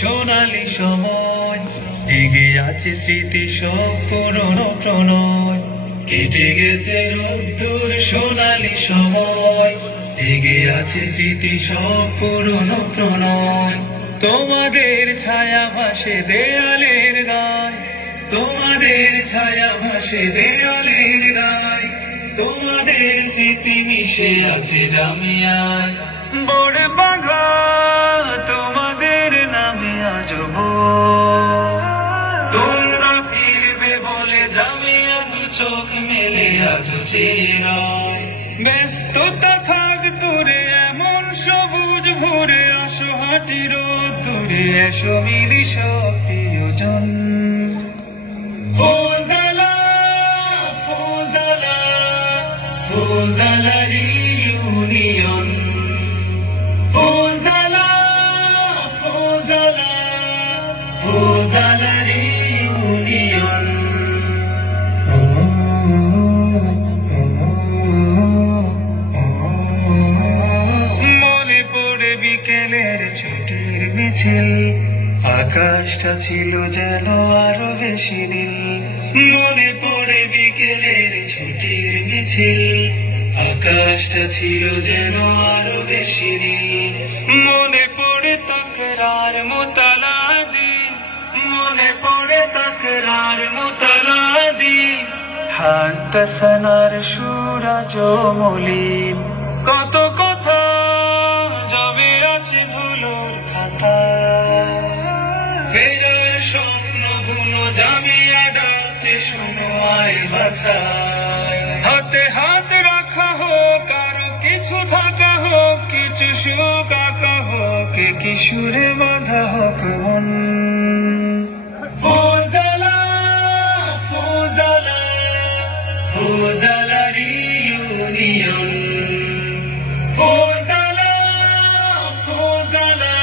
সোনালি সময়, জেগে আছে স্মৃতি সব পুরনো প্রণয়। কেটে গেছে রোদ্দুর সোনালি সময়, জেগে আছে স্মৃতি সব পুরনো প্রণয়। তোমাদের ছায়া ভাসে দেয়ালের গায়, তোমাদের ছায়া ভাসে দেয়ালের গায়। তোমাদের স্মৃতি মিশে আছে জামিয়ায়, বোর্ড বাঁধা তোমাদের নামে আজব। তোমরা ফিরবে বলে জামিয়া দু চোখ মেলে আজ চেরায়। ব্যস্ততা থাক দূরে এমন সবুজ ভরে, আসো হাঁটি রোদ্দুরে, এসো মিলি সব প্রিয়জন। ফোজালা ফোজালা ফোজালা ইউনিয়ন, ফোজালা ফোজালা ফোজালা ইউনিয়ন। মনে পড়ে বিকেলের ছুটির মিছিল, আকাশটা ছিল যেন আরো বেশি নীল। মনে পড়ে বিকেলের ছুটির মিছিল, আকাশটা ছিল যেন আরো বেশি নীল। মনে পড়ে তাকরার মুতালাদি, মনে পড়ে তাকরার মুতালাদি। হান্তাসানার সুরাজ মলিন, কত কথা জমে আছে ধুলোর খাতায়। ফেরার স্বপ্ন বুনো জামিয়া ডাকছে, শোনো আয় বাছায়। হাতে হাত রাখা হোক, আরো কিছু থাকা হোক, কিছু সুখ আঁকা হোক, কি সুরে বাঁধা হোক মন। ফোজালা ফোজালা ফোজালা ইউনিয়ন, ফোজালা ফোজালা